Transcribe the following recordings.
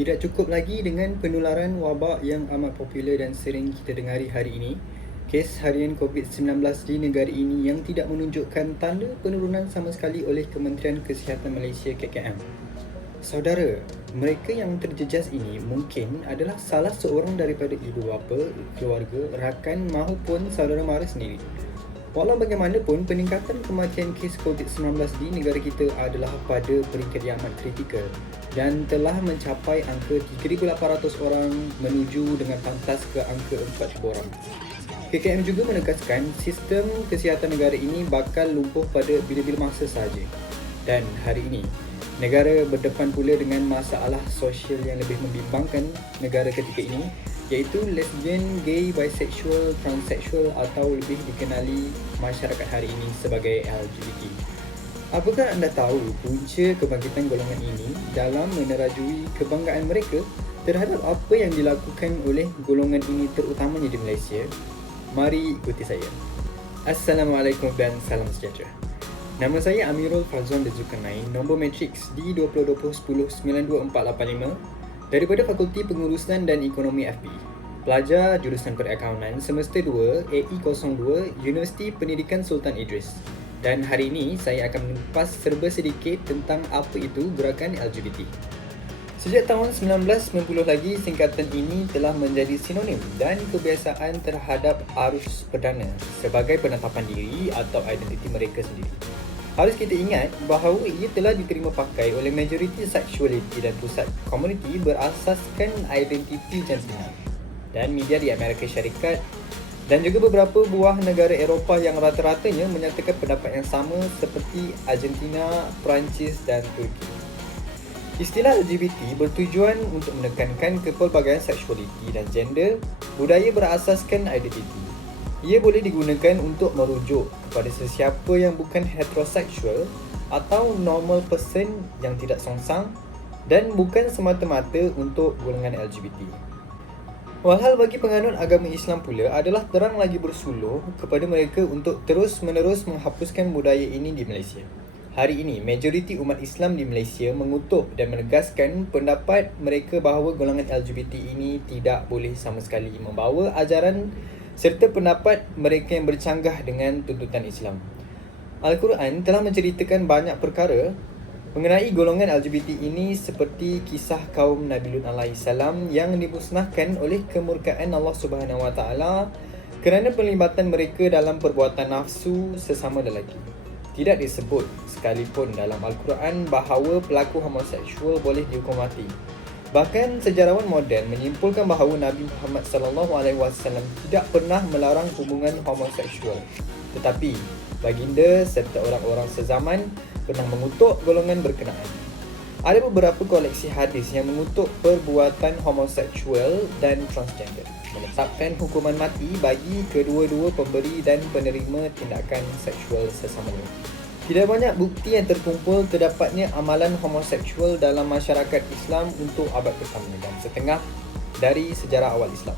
Tidak cukup lagi dengan penularan wabak yang amat popular dan sering kita dengari hari ini, kes harian COVID-19 di negara ini yang tidak menunjukkan tanda penurunan sama sekali oleh Kementerian Kesihatan Malaysia KKM. Saudara, mereka yang terjejas ini mungkin adalah salah seorang daripada ibu bapa, keluarga, rakan mahupun saudara mara sendiri. Walau bagaimanapun, peningkatan kematian kes COVID-19 di negara kita adalah pada peringkat yang amat kritikal dan telah mencapai angka 3,800 orang menuju dengan pantas ke angka 4,000 orang. KKM juga menegaskan sistem kesihatan negara ini bakal lumpuh pada bila-bila masa sahaja. Dan hari ini, negara berdepan pula dengan masalah sosial yang lebih membimbangkan negara ketika ini, iaitu lesbian, gay, bisexual, transseksual atau lebih dikenali masyarakat hari ini sebagai LGBT. Apakah anda tahu punca kebangkitan golongan ini dalam menerajui kebanggaan mereka terhadap apa yang dilakukan oleh golongan ini terutamanya di Malaysia? Mari ikuti saya. Assalamualaikum dan salam sejahtera. Nama saya Amirul Fazwan Zulkarnain, nombor matriks D2020109245 daripada Fakulti Pengurusan dan Ekonomi FB. Pelajar jurusan Perakaunan Semester 2 AE02 Universiti Pendidikan Sultan Idris. Dan hari ini saya akan mengupas serba sedikit tentang apa itu gerakan LGBT. Sejak tahun 1990 lagi, singkatan ini telah menjadi sinonim dan kebiasaan terhadap arus perdana sebagai penetapan diri atau identiti mereka sendiri. Harus kita ingat bahawa ia telah diterima pakai oleh majoriti seksualiti dan pusat komuniti berasaskan identiti jantina dan media di Amerika Syarikat dan juga beberapa buah negara Eropah yang rata-ratanya menyatakan pendapat yang sama seperti Argentina, Perancis dan Turki. Istilah LGBT bertujuan untuk menekankan kepelbagaian seksualiti dan gender budaya berasaskan identiti. Ia boleh digunakan untuk merujuk kepada sesiapa yang bukan heteroseksual atau normal person yang tidak songsang dan bukan semata-mata untuk golongan LGBT. Walhal bagi penganut agama Islam pula adalah terang lagi bersuluh kepada mereka untuk terus-menerus menghapuskan budaya ini di Malaysia. Hari ini, majoriti umat Islam di Malaysia mengutuk dan menegaskan pendapat mereka bahawa golongan LGBT ini tidak boleh sama sekali membawa ajaran serta pendapat mereka yang bercanggah dengan tuntutan Islam. Al-Quran telah menceritakan banyak perkara mengenai golongan LGBT ini seperti kisah kaum Nabi Lut AS yang dimusnahkan oleh kemurkaan Allah Subhanahu Wa Taala kerana pelibatan mereka dalam perbuatan nafsu sesama lelaki. Tidak disebut sekalipun dalam Al-Quran bahawa pelaku homoseksual boleh dihukum mati. Bahkan sejarawan moden menyimpulkan bahawa Nabi Muhammad SAW tidak pernah melarang hubungan homoseksual. Tetapi baginda serta orang-orang sezaman pernah mengutuk golongan berkenaan. Ada beberapa koleksi hadis yang mengutuk perbuatan homoseksual dan transgender, menetapkan hukuman mati bagi kedua-dua pemberi dan penerima tindakan seksual sesamanya. Tidak banyak bukti yang terkumpul terdapatnya amalan homoseksual dalam masyarakat Islam untuk abad pertama dan setengah dari sejarah awal Islam.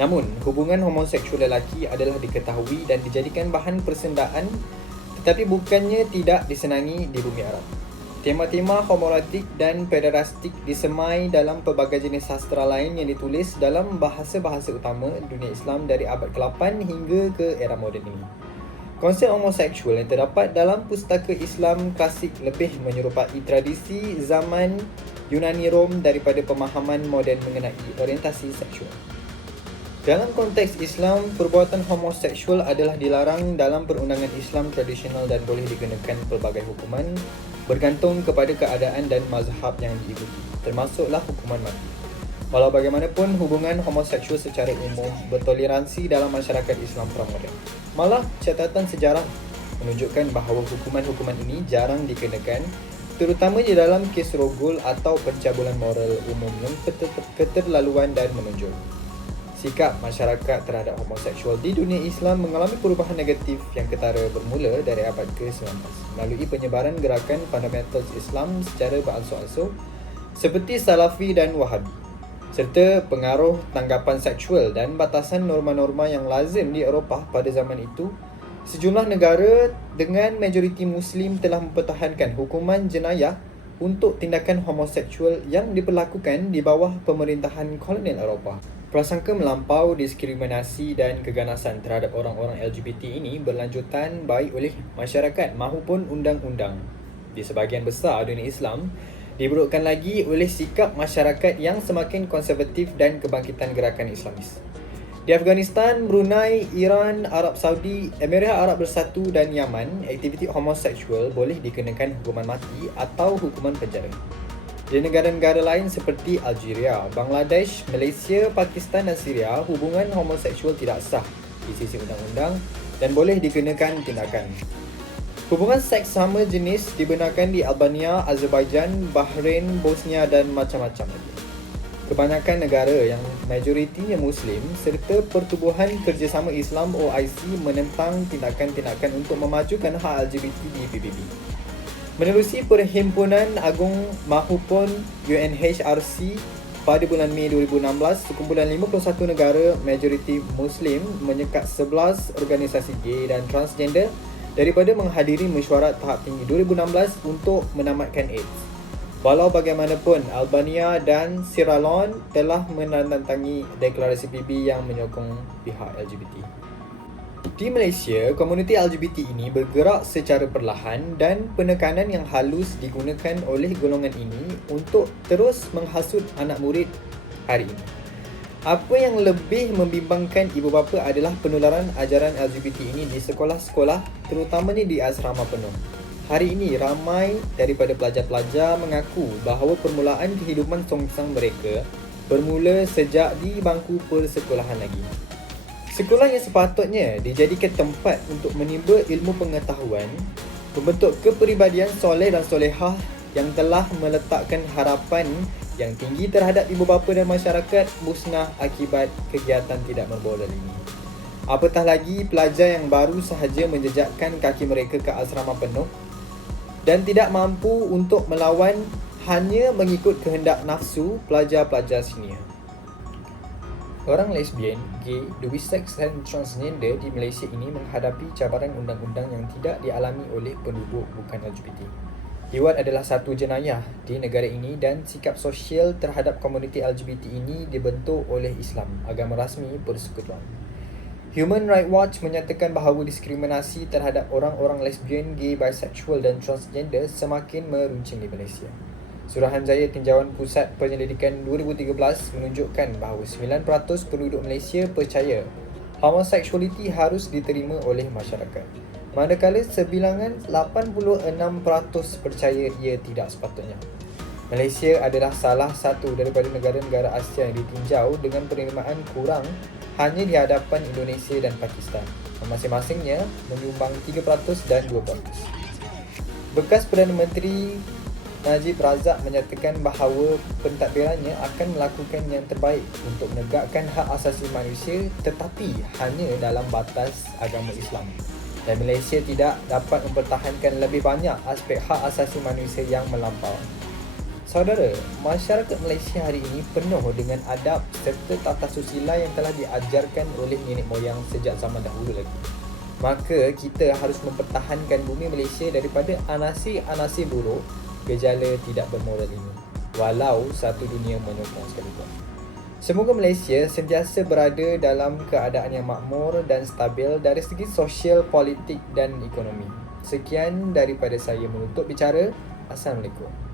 Namun, hubungan homoseksual lelaki adalah diketahui dan dijadikan bahan persendaan tetapi bukannya tidak disenangi di bumi Arab. Tema-tema homoerotik dan pederastik disemai dalam pelbagai jenis sastra lain yang ditulis dalam bahasa-bahasa utama dunia Islam dari abad ke-8 hingga ke era moden ini. Konsep homoseksual yang terdapat dalam pustaka Islam klasik lebih menyerupai tradisi zaman Yunani Rom daripada pemahaman moden mengenai orientasi seksual. Dalam konteks Islam, perbuatan homoseksual adalah dilarang dalam perundangan Islam tradisional dan boleh dikenakan pelbagai hukuman bergantung kepada keadaan dan mazhab yang diikuti, termasuklah hukuman mati. Walau bagaimanapun, hubungan homoseksual secara umum bertoleransi dalam masyarakat Islam pramoden. Malah, catatan sejarah menunjukkan bahawa hukuman-hukuman ini jarang dikenakan, terutama di dalam kes rogol atau pencabulan moral umum yang keterlaluan dan menonjol. Sikap masyarakat terhadap homoseksual di dunia Islam mengalami perubahan negatif yang ketara bermula dari abad ke-19 melalui penyebaran gerakan fundamental Islam secara beransur-ansur seperti Salafi dan Wahabi, serta pengaruh tanggapan seksual dan batasan norma-norma yang lazim di Eropah pada zaman itu. Sejumlah negara dengan majoriti Muslim telah mempertahankan hukuman jenayah untuk tindakan homoseksual yang diperlakukan di bawah pemerintahan kolonial Eropah. Prasangka melampau, diskriminasi dan keganasan terhadap orang-orang LGBT ini berlanjutan baik oleh masyarakat maupun undang-undang. Di sebahagian besar dunia Islam, diburukkan lagi oleh sikap masyarakat yang semakin konservatif dan kebangkitan gerakan Islamis. Di Afghanistan, Brunei, Iran, Arab Saudi, Emirat Arab Bersatu dan Yaman, aktiviti homoseksual boleh dikenakan hukuman mati atau hukuman penjara. Di negara-negara lain seperti Algeria, Bangladesh, Malaysia, Pakistan dan Syria, hubungan homoseksual tidak sah di sisi undang-undang dan boleh dikenakan tindakan. Hubungan seks sama jenis dibenarkan di Albania, Azerbaijan, Bahrain, Bosnia dan macam-macam lagi. Kebanyakan negara yang majoritinya Muslim serta Pertubuhan Kerjasama Islam OIC menentang tindakan-tindakan untuk memajukan hak LGBT di PBB. Menerusi Perhimpunan Agung maupun UNHRC, pada bulan Mei 2016, sekumpulan 51 negara majoriti Muslim menyekat 11 organisasi gay dan transgender daripada menghadiri mesyuarat tahap tinggi 2016 untuk menamatkan AIDS. Walau bagaimanapun, Albania dan Sierra Leone telah menandatangi deklarasi PBB yang menyokong pihak LGBT. Di Malaysia, komuniti LGBT ini bergerak secara perlahan dan penekanan yang halus digunakan oleh golongan ini untuk terus menghasut anak murid hari ini. Apa yang lebih membimbangkan ibu bapa adalah penularan ajaran LGBT ini di sekolah-sekolah, terutamanya di asrama penuh. Hari ini, ramai daripada pelajar-pelajar mengaku bahawa permulaan kehidupan songsang mereka bermula sejak di bangku persekolahan lagi. Sekolah yang sepatutnya dijadikan tempat untuk menimba ilmu pengetahuan, membentuk kepribadian soleh dan solehah yang telah meletakkan harapan yang tinggi terhadap ibu bapa dan masyarakat musnah akibat kegiatan tidak bermoral ini. Apatah lagi pelajar yang baru sahaja menjejakkan kaki mereka ke asrama penuh dan tidak mampu untuk melawan hanya mengikut kehendak nafsu pelajar-pelajar senior. Orang lesbian, gay, biseks dan transgender di Malaysia ini menghadapi cabaran undang-undang yang tidak dialami oleh penduduk bukan LGBT. Liwat adalah satu jenayah di negara ini dan sikap sosial terhadap komuniti LGBT ini dibentuk oleh Islam, agama rasmi persekutuan. Human Rights Watch menyatakan bahawa diskriminasi terhadap orang-orang lesbian, gay, bisexual dan transgender semakin meruncing di Malaysia. Suruhanjaya Tinjauan Pusat Penyelidikan 2013 menunjukkan bahawa 9% penduduk Malaysia percaya homoseksualiti harus diterima oleh masyarakat, manakala sebilangan 86% percaya ia tidak sepatutnya. Malaysia adalah salah satu daripada negara-negara Asia yang ditinjau dengan penerimaan kurang hanya di hadapan Indonesia dan Pakistan, masing-masingnya menyumbang 3% dan 2%. Bekas Perdana Menteri Najib Razak menyatakan bahawa pentadbirannya akan melakukan yang terbaik untuk menegakkan hak asasi manusia tetapi hanya dalam batas agama Islam. Dan Malaysia tidak dapat mempertahankan lebih banyak aspek hak asasi manusia yang melampau. Saudara, masyarakat Malaysia hari ini penuh dengan adab serta tata susila yang telah diajarkan oleh nenek moyang sejak zaman dahulu lagi. Maka kita harus mempertahankan bumi Malaysia daripada anasir-anasir buruk gejala tidak bermoral ini, walau satu dunia menyokong sekalipun. Semoga Malaysia sentiasa berada dalam keadaan yang makmur dan stabil dari segi sosial, politik dan ekonomi. Sekian daripada saya menutup bicara. Assalamualaikum.